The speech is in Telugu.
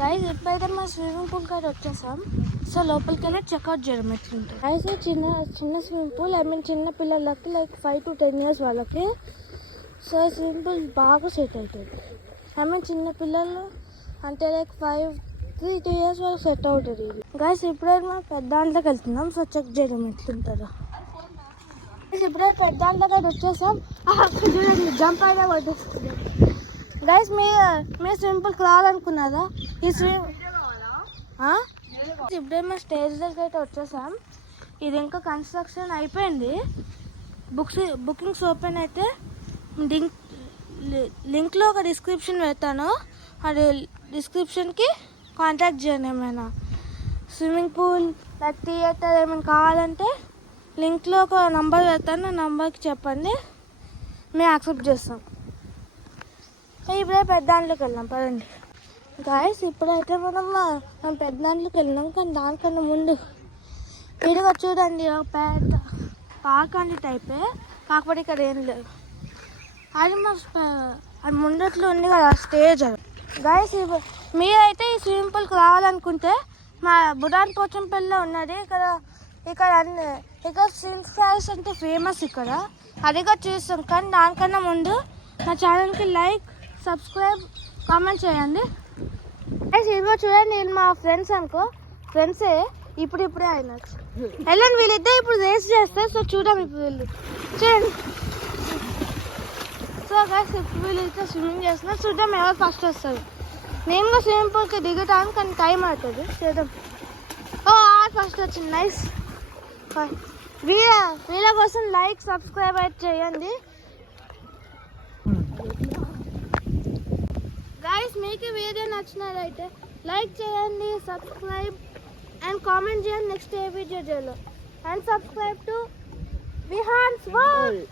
గైస్ ఇప్పుడైతే మా స్విమ్మింగ్ పూల్ కాడ వచ్చేసాం. సో లోపలికి వెళ్ళి చెక్అవుట్ చేయడం ఎట్లుంటుంది. గైస్ చిన్న స్విమ్మింగ్ పూల్, చిన్న పిల్లలకి లైక్ 5 to 10 years వాళ్ళకి. సో స్విమ్మింగ్ పూల్ బాగా సెట్ అవుతుంది. చిన్న పిల్లలు అంటే లైక్ 3 years వరకు సెట్ అవుతుంది ఇది. గైస్ ఇప్పుడైతే మనం పెద్ద దాంట్లోకి వెళ్తున్నాం. సో చెక్ చేయడం ఎట్లుంటుందో. ఇప్పుడైతే పెద్ద దాంట్లోకి వచ్చేసాం. చూడండి జంప్ అయినా పట్టేస్తుంది. గైస్ మీరు స్విమ్మింగ్ పూల్కి రావాలనుకున్నారా? ఈ ఇప్పుడే మా స్టేజ్ దగ్గర అయితే వచ్చేసాం. ఇది ఇంకా కన్స్ట్రక్షన్ అయిపోయింది. బుకింగ్స్ ఓపెన్ అయితే లింక్లో ఒక డిస్క్రిప్షన్ పెడతాను. అది డిస్క్రిప్షన్కి కాంటాక్ట్ చేయండి. ఏమైనా స్విమ్మింగ్ పూల్ లైక్ థియేటర్ ఏమైనా కావాలంటే లింక్లో ఒక నంబర్ పెడతాను. ఆ నంబర్కి చెప్పండి, మేము యాక్సెప్ట్ చేస్తాం. ఇప్పుడే పెద్ద దాంట్లోకి వెళ్ళాం పదండి. గాయస్ ఇప్పుడైతే మనం పెద్ద దాంట్లోకి వెళ్ళాం. కానీ దానికన్నా ముందు ఇదిగా చూడండి ఒక పెద్ద పార్క్ అని టైపే, కాకపోతే ఇక్కడ ఏం లేదు. అది అది ముందట్లో ఉంది కదా స్టేజ్. అది గాయస్ మీరైతే ఈ స్విమ్మింగ్ పూల్కి రావాలనుకుంటే మా బుడాన్ పోచంపల్లిలో ఉన్నది. ఇక్కడ స్విమ్మింగ్ ఫాల్స్ అంటే ఫేమస్ ఇక్కడ, అదిగా చూస్తాం. కానీ దానికన్నా ముందు నా ఛానల్కి లైక్, సబ్స్క్రైబ్, కామెంట్ చేయండి. ఇదిగో చూడండి, నేను మా ఫ్రెండ్సే ఇప్పుడే అయినా వెళ్ళండి. వీళ్ళిద్దరు ఇప్పుడు రేస్ చేస్తారు. సో చూద్దాం ఇప్పుడు వీళ్ళు చూడండి. సో గైస్ ఇప్పుడు వీళ్ళిద్దరు స్విమ్మింగ్ చేస్తున్నారు. చూద్దాం ఎవరు ఫస్ట్ వస్తారు. నేను కూడా స్విమ్మింగ్ పూల్కి దిగుతాను, కానీ టైం అవుతుంది. చూద్దాం. ఫస్ట్ వచ్చింది. నైస్. వీళ్ళ కోసం లైక్, సబ్స్క్రైబ్ అయితే చేయండి. గైస్ మీకు వీడియో నచ్చినట్లయితే లైక్ చేయండి, సబ్స్క్రైబ్ అండ్ కామెంట్ చేయండి నెక్స్ట్ ఏ వీడియో చేయాలో. And subscribe to Vihaan's world.